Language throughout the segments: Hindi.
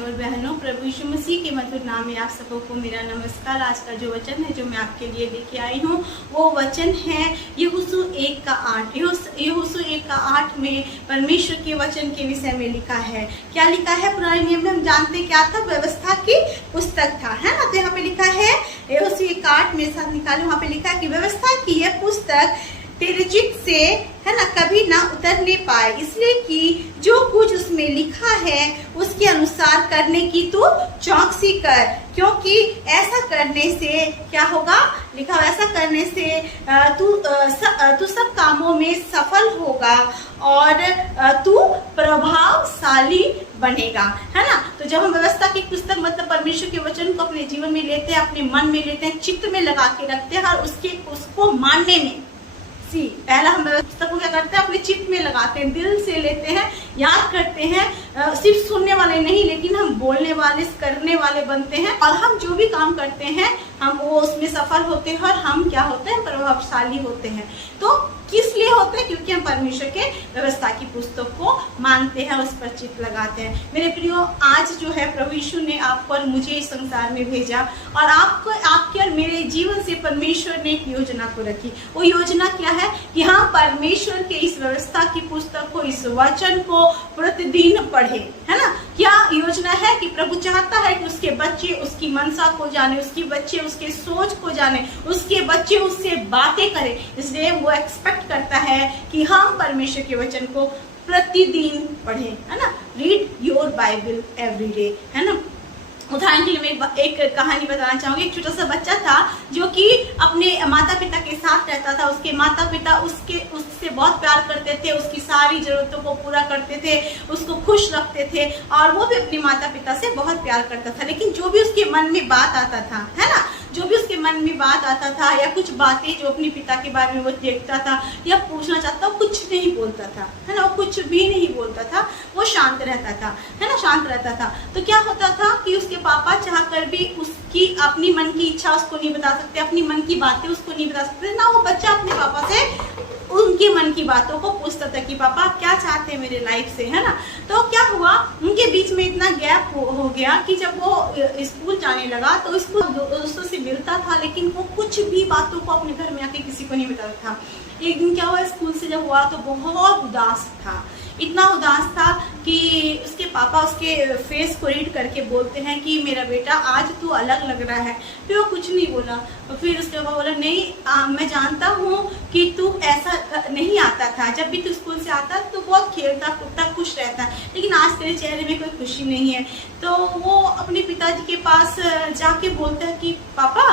भाइयों और बहनों, प्रभु यीशु मसीह के मधुर नाम में आप सबको मेरा नमस्कार। आज का जो वचन है जो मैं आपके लिए लेके आई हूँ वो वचन है यहोशू 1:8। यहोशू 1:8 में परमेश्वर के वचन के विषय में लिखा है। क्या लिखा है? पुराने नियम में हम जानते क्या था? व्यवस्था की पुस्तक था, है ना। तो यहाँ पे लिखा है यहोशू 1:8 में साथ निकाले, वहाँ पे लिखा है कि व्यवस्था की यह पुस्तक तेरे चित्त से, है ना, कभी ना उतरने पाए, इसलिए कि जो कुछ उसमें लिखा है उसके अनुसार करने की तू चौकसी कर, क्योंकि ऐसा करने से क्या होगा? लिखा हुआ ऐसा करने से तू सब कामों में सफल होगा और तू प्रभावशाली बनेगा, है ना। तो जब हम व्यवस्था की पुस्तक मतलब परमेश्वर के वचन को अपने जीवन में लेते हैं, अपने मन में लेते हैं, चित्त में लगा के रखते हैं और उसको मानने में पहला हम व्यवस्था को क्या करते हैं? अपने चित्त में लगाते हैं, दिल से लेते हैं, याद करते हैं। सिर्फ सुनने वाले नहीं, लेकिन हम बोलने वाले, करने वाले बनते हैं और हम जो भी काम करते हैं हम वो उसमें सफल होते हैं और हम क्या होते हैं? प्रभावशाली होते हैं। तो किस लिए होते हैं? क्योंकि हम परमेश्वर के व्यवस्था की पुस्तक को मानते हैं, उस पर चित्त लगाते हैं। मेरे प्रियो, आज जो है प्रभु यीशु ने आपको और मुझे इस संसार में भेजा और आपको, आपके और मेरे जीवन से परमेश्वर ने एक योजना को रखी। वो योजना क्या है? कि हम परमेश्वर के इस व्यवस्था की पुस्तक को, इस वचन को प्रतिदिन पढ़े, है ना। क्या योजना है? कि प्रभु चाहता है कि उसके बच्चे उसकी मनसा को जाने, उसके बच्चे उसके सोच को जाने, उसके बच्चे उससे बातें करें। इसलिए वो एक्सपेक्ट करता है कि हम परमेश्वर के वचन को प्रतिदिन पढ़ें, है ना। Read your Bible every day, है ना। उदाहरण के लिए मैं एक कहानी बताना चाहूंगी। एक छोटा सा बच्चा था जो कि अपने माता पिता के साथ रहता था। उसके माता पिता उससे बहुत प्यार करते थे, उसकी सारी जरूरतों को पूरा करते थे, उसको खुश रखते थे और वो भी अपने माता पिता से बहुत प्यार करता था। लेकिन जो भी उसके मन में बात आता था, है ना, जो भी उसके मन में बात आता था या कुछ बातें जो अपने पिता के बारे में वो देखता था या पूछना चाहता, वो कुछ नहीं बोलता था, है ना। वो कुछ भी नहीं बोलता था, वो शांत रहता था, है ना, शांत रहता था। तो क्या होता था कि उसके पापा चाहकर भी उसकी अपनी मन की इच्छा उसको नहीं बता सकते, अपनी मन की बातें उसको नहीं बता सकते ना। वो बच्चा अपने पापा से उनके मन की बातों को पूछता था कि पापा आप क्या चाहते हैं मेरे लाइफ से, है ना। तो क्या हुआ, उनके बीच में इतना गैप हो गया कि जब वो स्कूल जाने लगा तो स्कूल दोस्तों से मिलता था, लेकिन वो कुछ भी बातों को अपने घर में आके किसी को नहीं बताता था। एक दिन क्या हुआ, स्कूल से जब हुआ तो बहुत उदास था, इतना उदास था कि उसके पापा उसके फेस को रीड करके बोलते हैं कि मेरा बेटा आज तू अलग लग रहा है। फिर वो कुछ नहीं बोला। फिर उसके पापा बोला नहीं मैं जानता हूँ कि तू ऐसा नहीं आता था, जब भी तू स्कूल से आता तो बहुत खेलता कूदता खुश रहता, लेकिन आज तेरे चेहरे में कोई खुशी नहीं है। तो वो अपने पिताजी के पास जाके बोलता है कि पापा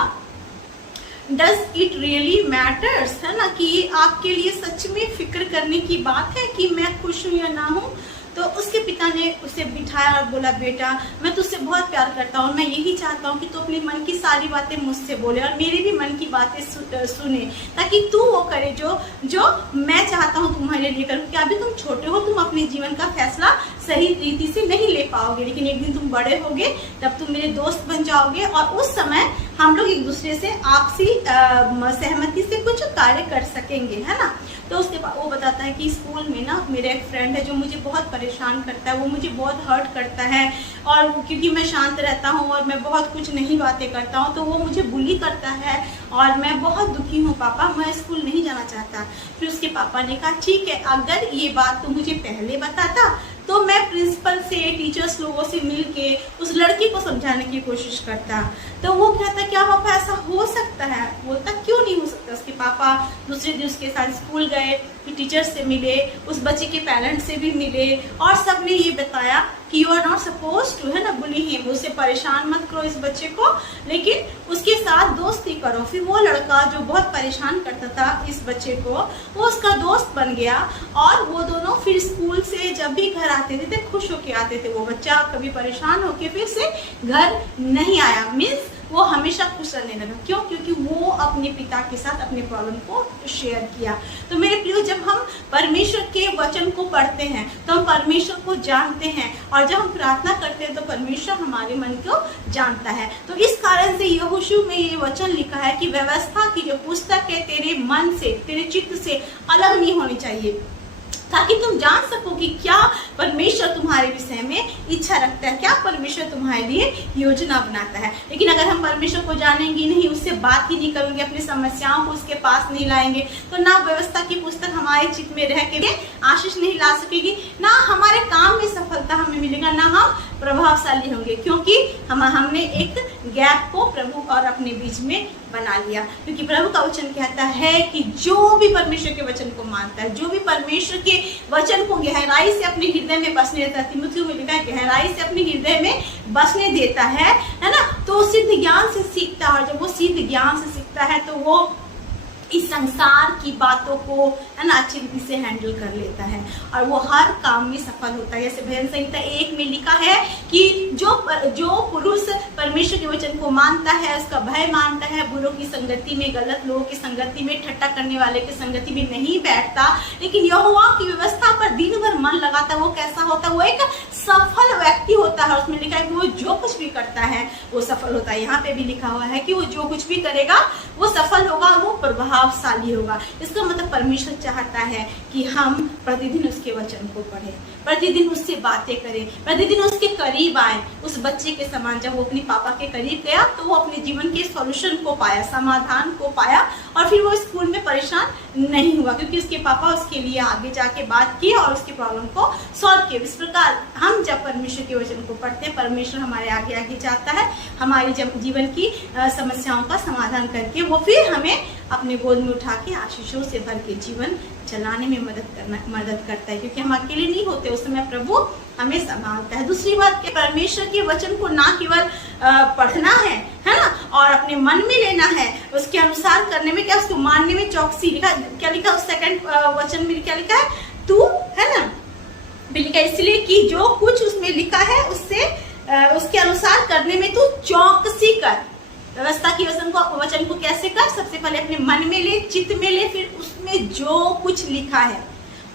डज इट रियली मैटर्स, है ना, कि आपके लिए सच में फिक्र करने की बात है कि मैं खुश हूँ या ना हूँ। तो उसके पिता ने उसे बिठाया और बोला बेटा मैं तुझसे बहुत प्यार करता हूँ, मैं यही चाहता हूँ कि तू अपनी मन की सारी बातें मुझसे बोले और मेरी भी मन की बातें सुने, ताकि तू वो करे जो मैं चाहता हूँ तुम्हारे लिए करूँ। कि अभी तुम छोटे हो, तुम अपने जीवन का फैसला सही रीति से नहीं ले पाओगे, लेकिन एक दिन तुम बड़े होगे तब तुम मेरे दोस्त बन जाओगे और उस समय हम लोग एक दूसरे से आपसी सहमति से कुछ कार्य कर सकेंगे, है ना। तो उसके बाद वो बताता है कि स्कूल में ना मेरा एक फ्रेंड है जो मुझे बहुत परेशान करता है, वो मुझे बहुत हर्ट करता है और क्योंकि मैं शांत रहता हूँ और मैं बहुत कुछ नहीं बातें करता हूँ तो वो मुझे बुली करता है और मैं बहुत दुखी हूँ पापा, मैं स्कूल नहीं जाना चाहता। फिर उसके पापा ने कहा ठीक है, अगर ये बात तो मुझे पहले बताता तो मैं प्रिंसिपल से, टीचर्स लोगों से मिलके उस लड़की को समझाने की कोशिश करता। तो वो कहता क्या पापा ऐसा हो सकता है? बोलता क्यों नहीं हो सकता। उसके पापा दूसरे दिन उसके साथ स्कूल गए, टीचर से मिले, उस बच्चे के पेरेंट्स से भी मिले और सबने ये बताया कि you are not suppose to, है ना, बुली हिम, उससे परेशान मत करो इस बच्चे को, लेकिन उसके साथ दोस्ती करो। फिर वो लड़का जो बहुत परेशान करता था इस बच्चे को, वो उसका दोस्त बन गया और वो दोनों फिर स्कूल से जब भी घर आते थे खुश होके आते थे। वो बच्चा कभी परेशान होके फिर से घर नहीं आया, मीन्स वो हमेशा खुश रहने लगा। क्यों? क्योंकि वो अपने पिता के साथ अपने प्रॉब्लम को शेयर किया। तो मेरे प्रियो, जब हम परमेश्वर के वचन को पढ़ते हैं तो हम परमेश्वर को जानते हैं और जब हम प्रार्थना करते हैं तो परमेश्वर हमारे मन को जानता है। तो इस कारण से यहोशू में ये वचन लिखा है कि व्यवस्था की जो पुस्तक है तेरे मन से, तेरे चित्त से अलग नहीं होनी चाहिए। ताकि तुम जान सको कि क्या परमेश्वर तुम्हारे विषय में इच्छा रखता है, क्या परमेश्वर तुम्हारे लिए योजना बनाता है। लेकिन अगर हम परमेश्वर को जानेंगे नहीं, उससे बात ही नहीं करेंगे, अपनी समस्याओं को उसके पास नहीं लाएंगे, तो ना व्यवस्था की पुस्तक हमारे चित्त में रह के आशीष नहीं ला सकेगी, ना हमारे काम में सफलता हमें मिलेगा, ना हम प्रभावशाली होंगे, क्योंकि हमने एक गैप को प्रभु और अपने बीच में बना लिया। क्योंकि प्रभु का वचन कहता है कि जो भी परमेश्वर के वचन को मानता है, जो भी परमेश्वर के वचन को गहराई से अपने हृदय में बसने देता है, तिमुथियुस में लिखा है गहराई से अपने हृदय में बसने देता है ना, तो सिद्ध ज्ञान से सीखता है। जब वो सिद्ध ज्ञान से सीखता है तो वो इस संसार की बातों को है ना अच्छी रीति से हैंडल कर लेता है और वो हर काम में सफल होता है। जैसे भजन संहिता 1 में लिखा है कि जो पुरुष परमेश्वर के वचन को मानता है, उसका भय मानता है, बुरों की संगति में, गलत लोगों की संगति में, ठट्टा करने वाले की संगति में नहीं बैठता, लेकिन यहोवा की व्यवस्था पर दिन भर मन लगाता है, वो कैसा होता है? वो एक सफल व्यक्ति होता है। उसमें लिखा है कि वो जो कुछ भी करता है वो सफल होता है। यहाँ पे भी लिखा हुआ है कि वो जो कुछ भी करेगा वो सफल होगा, वो प्रभावशाली होगा। इसका मतलब परमेश्वर चाहता है कि हम प्रतिदिन उसके वचन को पढ़ें, प्रतिदिन उससे बातें करें, प्रतिदिन उसके करीब आए। उस बच्चे के समान जब वो अपने पापा के करीब गया तो वो अपने जीवन के सॉल्यूशन को पाया, समाधान को पाया, और फिर वो स्कूल में परेशान नहीं हुआ क्योंकि उसके पापा उसके लिए आगे जाके बात की और उसके प्रॉब्लम को सॉल्व किया। इस प्रकार हम जब परमेश्वर के वचन को पढ़ते हैं, परमेश्वर हमारे आगे आगे जाता है, हमारी जीवन की समस्याओं का समाधान करके वो फिर हमें अपने गोद में उठा के आशीषों से भर के जीवन चलाने में मदद करता है, क्योंकि हम अकेले नहीं होते, उस समय प्रभु हमें संभालता है। दूसरी बात कि परमेश्वर के वचन को ना केवल पढ़ना है ना, और अपने मन में लेना है, उसके अनुसार करने में, क्या उसको मानने में चौकसी। क्या लिखा उस सेकंड वचन में? क्या लिखा है? तू है ना, लिखा इसलिए कि जो कुछ उसमें लिखा है उससे उसके अनुसार करने में तू चौकसी कर। व्यवस्था की वचन को कैसे कर? सबसे पहले अपने मन में ले, चित्त में ले, फिर उसमें जो कुछ लिखा है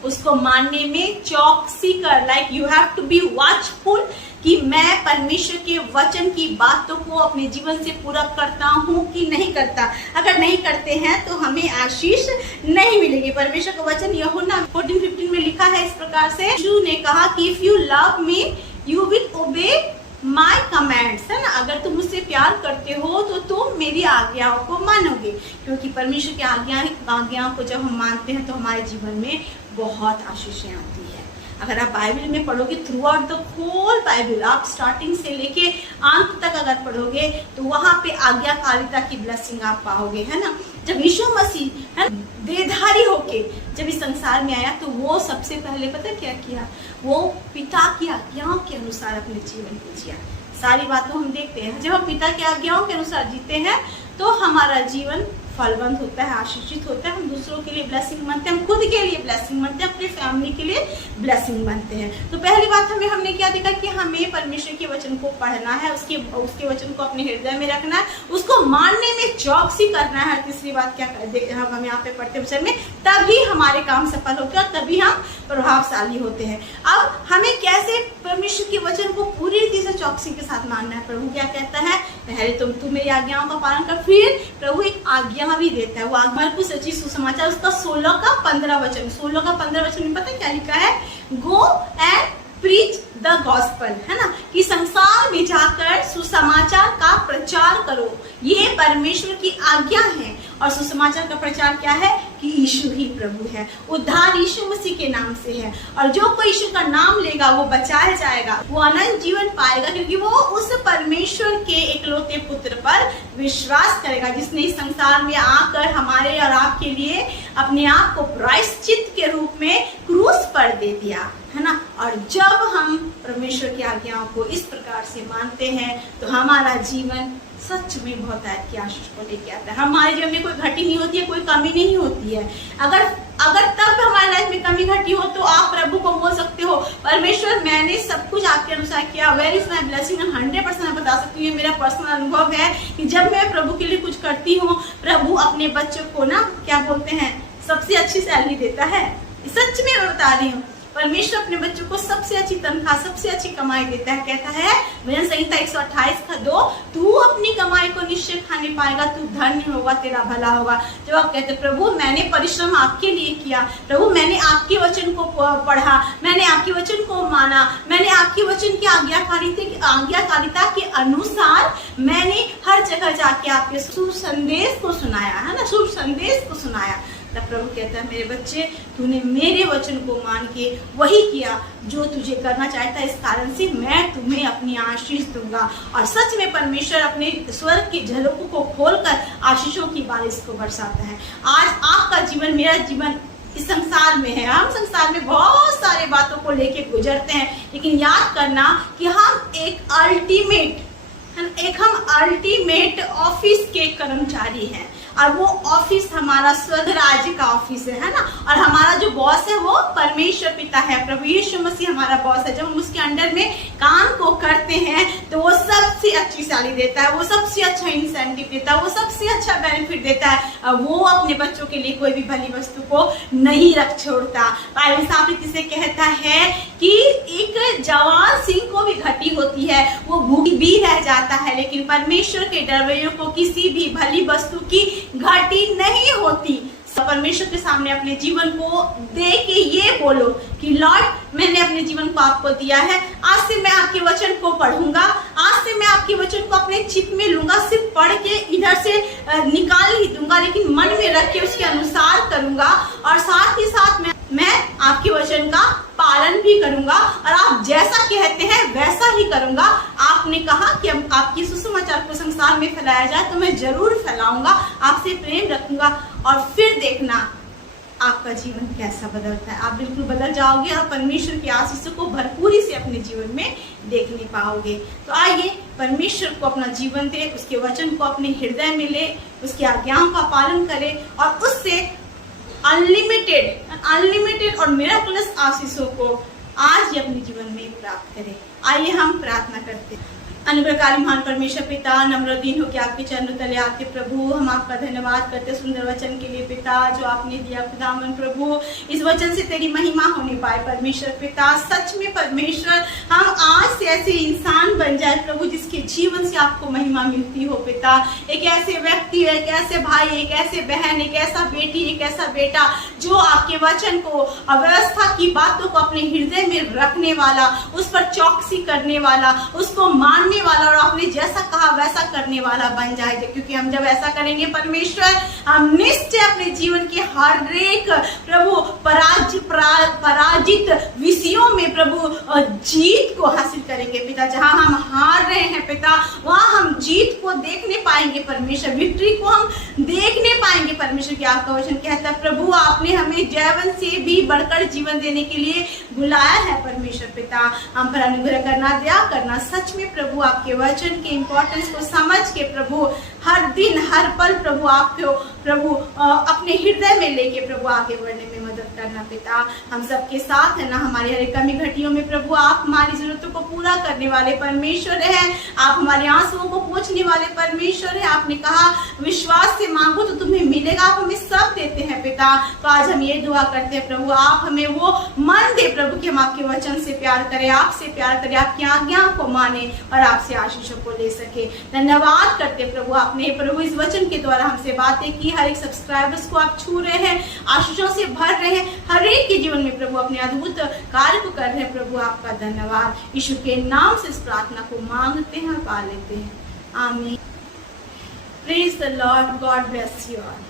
उसको मानने में चौकसी कर। Like you have to be watchful कि मैं परमेश्वर के वचन की बातों को अपने जीवन से पूरा करता हूँ कि नहीं करता। अगर नहीं करते हैं तो हमें आशीष नहीं मिलेगी। परमेश्वर का वचन यूहन्ना 14:15 में लिखा है इस प्रकार से, यीशु ने कहा कि if you love me you will obey my कमेंड्स, है ना। अगर तुम मुझसे प्यार करते हो तो तुम मेरी आज्ञाओं को मानोगे, क्योंकि परमेश्वर की आज्ञाओं को जब हम मानते हैं तो हमारे जीवन में बहुत आशीषें आती है। अगर आप बाइबल में पढ़ोगे, throughout the whole Bible, आप स्टार्टिंग से लेके अंत तक अगर पढ़ोगे तो वहां पे आज्ञाकारिता की ब्लेसिंग आप पाओगे, है ना। जब यीशु मसीह है देहधारी होके जब इस संसार में आया तो वो सबसे पहले पता क्या किया? वो पिता की आज्ञाओं के अनुसार अपने जीवन को जिया। सारी बातों हम देखते हैं, जब हम पिता की आज्ञाओं के अनुसार जीते हैं तो हमारा जीवन फलवंत होता है, आशीषित होता है। हम दूसरों के लिए ब्लेसिंग बनते हैं, हम खुद के लिए ब्लेसिंग बनते हैं, अपनी फैमिली के लिए ब्लेसिंग बनते हैं। तो पहली बात हमने क्या देखा कि हमें परमेश्वर के वचन को पढ़ना है, उसके वचन को अपने हृदय में रखना है, उसको मानने में चौकसी करना है। तीसरी बात क्या हम यहाँ पे पढ़ते वचन में, तभी हमारे काम सफल होते हैं और तभी हम प्रभावशाली होते हैं। अब हमें कैसे परमेश्वर के वचन को पूरी रीति से चौकसी के साथ मानना है? प्रभु क्या कहता है? पहले तू मेरी आज्ञाओं का पालन कर, फिर प्रभु एक आज्ञा भी देता है। वो मरकुस रचित सुसमाचार उसका 16 का 15 वचन, 16 का 15 वचन में पता क्या लिखा है? Go and preach the gospel, है ना, कि संसार में जाकर सुसमाचार का प्रचार करो। ये परमेश्वर की आज्ञा है। और सुसमाचार का प्रचार क्या है? कि यीशु ही प्रभु है, उद्धार यीशु मसीह के नाम से है, और जो कोई यीशु का नाम लेगा वो बचाया जाएगा, वो अनंत जीवन पाएगा, क्योंकि वो उस परमेश्वर के इकलौते पुत्र पर विश्वास करेगा जिसने इस संसार में आकर हमारे और आपके लिए अपने आप को प्रायश्चित के रूप में क्रूस पर दे दिया, है ना। और जब हम परमेश्वर की आज्ञाओं को इस प्रकार से मानते हैं तो हमारा जीवन सच में बहुत की आशीष को लेके आता है। हमारे जीवन में कोई घटी नहीं होती है, कोई कमी नहीं होती है। अगर तब हमारे लाइफ में कमी घटी हो तो आप प्रभु को बोल सकते हो, परमेश्वर मैंने सब कुछ आपके अनुसार किया, वेयर इज माय ब्लेसिंग। 100% मैं बता सकती हूँ, ये मेरा पर्सनल अनुभव है कि जब मैं प्रभु के लिए कुछ करती हूँ, प्रभु अपने बच्चों को ना क्या बोलते हैं, सबसे अच्छी सैलरी देता है। सच में मैं बता रही हूँ, परमेश्वर अपने बच्चों को सबसे अच्छी तनख्वाह, सबसे अच्छी कमाई देता है। कहता है भजन संहिता 128:2, तू अपनी कमाई को निश्चय खाने पाएगा, तू धन्य होगा, तेरा भला होगा। जब आप कहते प्रभु मैंने परिश्रम आपके लिए किया, प्रभु मैंने आपके वचन को पढ़ा, मैंने आपके वचन को माना, मैंने आपके वचन की आज्ञाकारिता के अनुसार मैंने हर जगह जाके आपके शुभ संदेश को सुनाया, है ना, शुभ संदेश को सुनाया। तब प्रभु कहता है मेरे बच्चे, तूने मेरे वचन को मान के वही किया जो तुझे करना चाहता है, इस कारण से मैं तुम्हें अपनी आशीष दूंगा। और सच में परमेश्वर अपने स्वर्ग के झलकों को खोलकर आशीषों की बारिश को बरसाता है। आज आपका जीवन, मेरा जीवन इस संसार में है, हम संसार में बहुत सारे बातों को लेके गुजरते हैं, लेकिन याद करना कि हम एक अल्टीमेट ऑफिस के कर्मचारी हैं, और वो ऑफिस हमारा स्वर्ग राज्य का ऑफिस है ना। और हमारा जो बॉस है वो परमेश्वर पिता है, प्रभु यीशु मसीह हमारा बॉस है। जब हम उसके अंडर में काम को करते हैं तो वो सबसे अच्छी सैलरी देता है, वो सबसे अच्छा इंसेंटिव देता है, वो सबसे अच्छा बेनिफिट देता है। वो अपने बच्चों के लिए कोई भी भली वस्तु को नहीं रख छोड़ता। बाइबल साफ रीति से कहता है कि एक जवान सिंह को भी घटी होती है, वो भूखी भी रह जाता है, लेकिन परमेश्वर के डरवैयों को किसी भी भली वस्तु की घटी नहीं होती। परमेश्वर के सामने अपने जीवन को दे के ये बोलो कि लॉर्ड मैंने अपने जीवन को आपको दिया है, आज से मैं आपके वचन को पढ़ूंगा, आज से मैं आपके वचन को अपने चित्त में लूंगा, सिर्फ पढ़ के इधर से निकाल ही दूंगा, लेकिन मन में रख के उसके अनुसार करूंगा, और साथ ही साथ मैं आपके वचन का पालन भी करूंगा, और आप जैसा कहते हैं वैसा ही करूंगा। आपने कहा कि आपकी सुसमाचार को संसार में फैलाया जाए, तो मैं जरूर फैलाऊंगा, आपसे प्रेम रखूंगा, और फिर देखना आपका जीवन कैसा बदलता है। आप बिल्कुल बदल जाओगे और परमेश्वर की आशीषों को भरपूरी से अपने जीवन में देखने पाओगे। तो आइए परमेश्वर को अपना जीवन दे, उसके वचन को अपने हृदय में ले, उसकी आज्ञाओं का पालन करे, और उससे अनलिमिटेड और मिराकुलस आशीषों को आज ही अपने जीवन में प्राप्त करें। आइए हम प्रार्थना करते हैं। अनुग्रहकारी महान परमेश्वर पिता, नम्र दीन होकर आपके चरणों तले आते प्रभु, हम आपका धन्यवाद करते सुंदर वचन के लिए पिता जो आपने दिया खुदावन प्रभु। इस वचन से तेरी महिमा होने पाए परमेश्वर पिता। सच में परमेश्वर हम आज से ऐसे इंसान बन जाए प्रभु जिसके जीवन से आपको महिमा मिलती हो पिता। एक ऐसे व्यक्ति, एक ऐसे भाई, एक ऐसे बहन, एक ऐसा बेटी, एक ऐसा बेटा जो आपके वचन को, अव्यवस्था की बातों को अपने हृदय में रखने वाला, उस पर चौकसी करने वाला, उसको मानने वाला, और आपने जैसा कहा वैसा करने वाला बन जाए। क्योंकि हम जब ऐसा करेंगे परमेश्वर, हम निश्चय अपने जीवन के हर एक प्रभु पराजित विषयों में प्रभु जीत को हासिल करेंगे पिता। जहां हम हार रहे हैं पिता, वहां हम जीत को देखने पाएंगे परमेश्वर, विक्ट्री को हम देखने पाएंगे परमेश्वर। की आपका वचन कहता है प्रभु आपने हमें जीवन से भी बढ़कर जीवन देने के लिए बुलाया है परमेश्वर पिता। हम पर अनुग्रह करना, दया करना। सच में प्रभु आपके वचन के इम्पोर्टेंस को समझ के प्रभु हर दिन हर पल प्रभु आपको प्रभु अपने हृदय में लेके प्रभु आगे बढ़ने में मदद करना पिता। हम सबके साथ है ना, हमारी हर एक कमी घटियों में प्रभु आप हमारी जरूरतों को पूरा करने वाले परमेश्वर है। आप हमारे आंसुओं को पोंछने वाले परमेश्वर है। आपने कहा विश्वास से मांगो तो तुम्हें मिलेगा, आप हमें सब देते हैं पिता। तो आज हम ये दुआ करते हैं प्रभु आप हमें वो मन दे प्रभु कि हम आपके वचन से प्यार करें, आपसे प्यार करें, आपकी आज्ञाओं को माने और आपसे आशीषों को ले सके। धन्यवाद करते प्रभु, आपने प्रभु इस वचन के द्वारा हमसे बातें की। हर एक सब्सक्राइबर्स को आप छू रहे हैं, आशीषों से भर रहे हैं, हर एक के जीवन में प्रभु अपने अद्भुत कार्य को कर रहे हैं प्रभु। आपका धन्यवाद। यीशु के नाम से इस प्रार्थना को मांगते हैं और पा लेते हैं, आमीन। Praise the Lord, God bless you all.